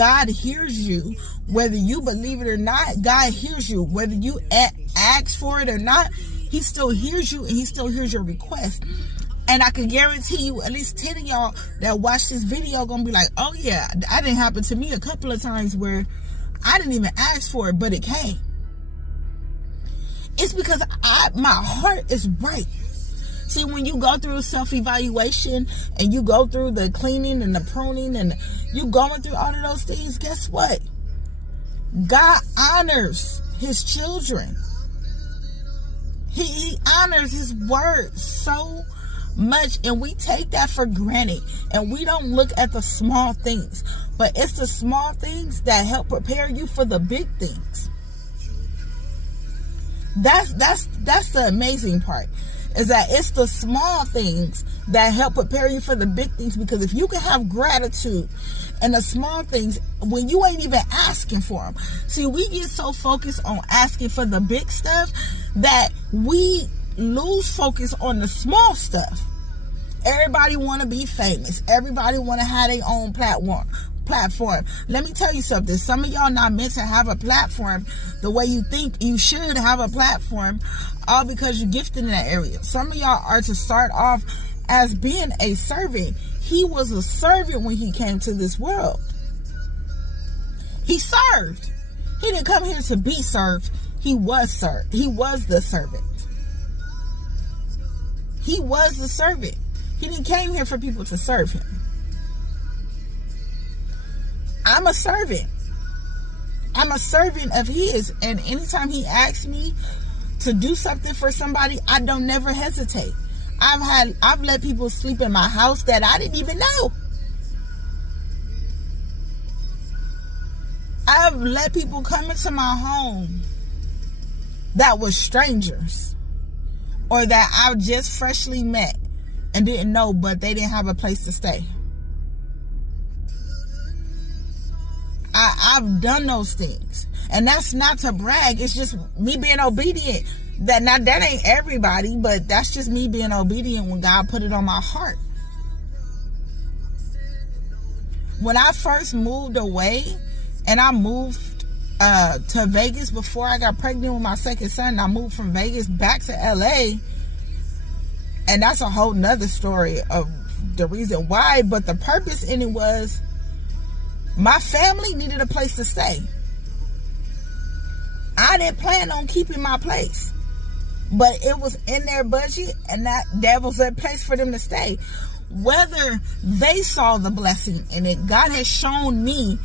God hears you. Whether you believe it or not, God hears you. Whether you ask for it or not, he still hears you and he still hears your request. And I can guarantee you at least 10 of y'all that watch this video gonna be like, oh yeah, that didn't happen to me a couple of times where I didn't even ask for it, but it came. It's because my heart is right. See, when you go through self-evaluation and you go through the cleaning and the pruning and you going through all of those things, guess what? God honors his children. He honors his word so much, and we take that for granted, and we don't look at the small things. But it's the small things that help prepare you for the big things. That's the amazing part, is that it's the small things that help prepare you for the big things. Because if you can have gratitude and the small things when you ain't even asking for them. See, we get so focused on asking for the big stuff that we lose focus on the small stuff. Everybody want to be famous. Everybody want to have their own platform. Let me tell you something. Some of y'all not meant to have a platform the way you think you should have a platform, all because you're gifted in that area. Some of y'all are to start off as being a servant. He was a servant when he came to this world. He served. He didn't come here to be served. He was served. He was the servant. He was the servant. He didn't came here for people to serve him. I'm a servant. I'm a servant of his. And anytime he asks me to do something for somebody, I don't never hesitate. I've let people sleep in my house that I didn't even know. I've let people come into my home that was strangers, or that I just freshly met and didn't know, but they didn't have a place to stay. I've done those things, and that's not to brag. It's just me being obedient. That ain't everybody, but that's just me being obedient when God put it on my heart. When I first moved away, and I moved to Vegas before I got pregnant with my second son, I moved from Vegas back to LA, and that's a whole nother story of the reason why. But the purpose in it was, my family needed a place to stay. I didn't plan on keeping my place, but it was in their budget, and that was a place for them to stay. Whether they saw the blessing in it, God has shown me